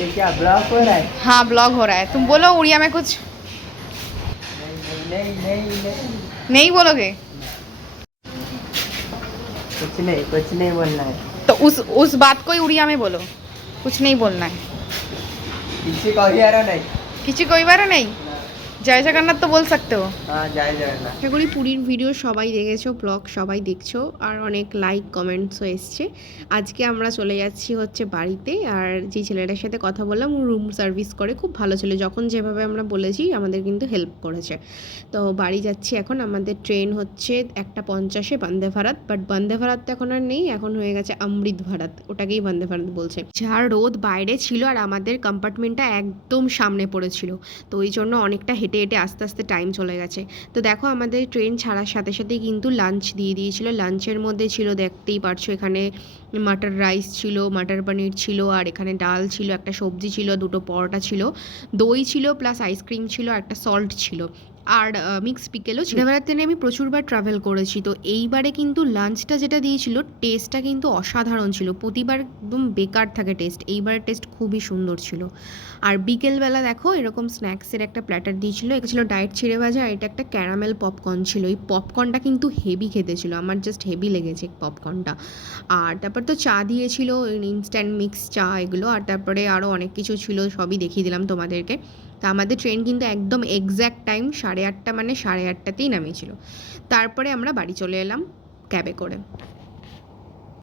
ये क्या ब्लॉक हो रहा है? हाँ ब्लॉग हो रहा है। तुम बोलो उड़िया में कुछ। नहीं नहीं नहीं नहीं, नहीं बोलोगे? कुछ नहीं बोलना है। तो उस बात को ही उड़िया में बोलो। कुछ नहीं बोलना है। किसी को ही आ रहा नहीं। কিছু কইবারও নেই। জয় জগন্নাথ তো বল सकते हो। हाँ जय जगन्नाथ। আশা করি পুরীর ভিডিও সবাই দেখেছো, ব্লগ সবাই দেখছো, আর অনেক লাইক কমেন্টসও এসছে। আজকে আমরা চলে যাচ্ছি হচ্ছে বাড়িতে। আর যে ছেলেটার সাথে কথা বললাম ও রুম সার্ভিস করে, খুব ভালো ছেলে, যখন যেভাবে আমরা বলেছি আমাদের কিন্তু হেল্প করেছে। তো বাড়ি যাচ্ছি এখন। আমাদের ট্রেন হচ্ছে 1:50 বন্দে ভারত, বাট বন্দে ভারত তো এখন আর নেই, এখন হয়ে গেছে অমৃত ভারত, ওটাকেই বন্দে ভারত বলছে। যার রোদ বাইরে ছিল আর আমাদের কম্পার্টমেন্টটা একদম সামনে পড়েছিল, তো ওই জন্য অনেকটা হেঁটে হেঁটে আস্তে আস্তে টাইম চলে গেছে। তো দেখো আমাদের ট্রেন ছাড়ার সাথে সাথেই কিন্তু লাঞ্চ দিয়ে দিয়েছিল। লাঞ্চের মধ্যে ছিল, দেখতেই পারছো, এখানে মাটার রাইস ছিল, মাটার পনির ছিল, আর এখানে ডাল ছিল, একটা সবজি ছিল, দুটো পরোটা ছিল, দই ছিল, প্লাস আইসক্রিম ছিল, আর একটা সল্ট ছিল, আর মিক্স পিকেলও ছিল। এবার দিনে আমি প্রচুরবার ট্রাভেল করেছি, তো এইবারে কিন্তু লাঞ্চটা যেটা দিয়েছিল টেস্টটা কিন্তু অসাধারণ ছিল। প্রতিবার একদম বেকার থাকে টেস্ট, এইবারের টেস্ট খুবই সুন্দর ছিল। আর বিকেলবেলা দেখো এরকম স্ন্যাক্সের একটা প্ল্যাটার দিয়েছিল। এটা ছিল ডায়েট চিড়ে ভাজা, আর এটা একটা ক্যারামেল পপকর্ন ছিল। এই পপকর্নটা কিন্তু হেভি খেতে ছিল, আমার জাস্ট হেভি লেগেছে পপকর্নটা। আর তারপর তো চা দিয়েছিল, ইনস্ট্যান্ট মিক্স চা এগুলো, আর তারপরে আরও অনেক কিছু ছিল, সবই দেখিয়ে দিলাম তোমাদেরকে। তা আমাদের ট্রেন কিন্তু একদম এক্স্যাক্ট টাইম 8:30, মানে 8:30তেই নামিয়েছিল। তারপরে আমরা বাড়ি চলে এলাম ক্যাবে করে।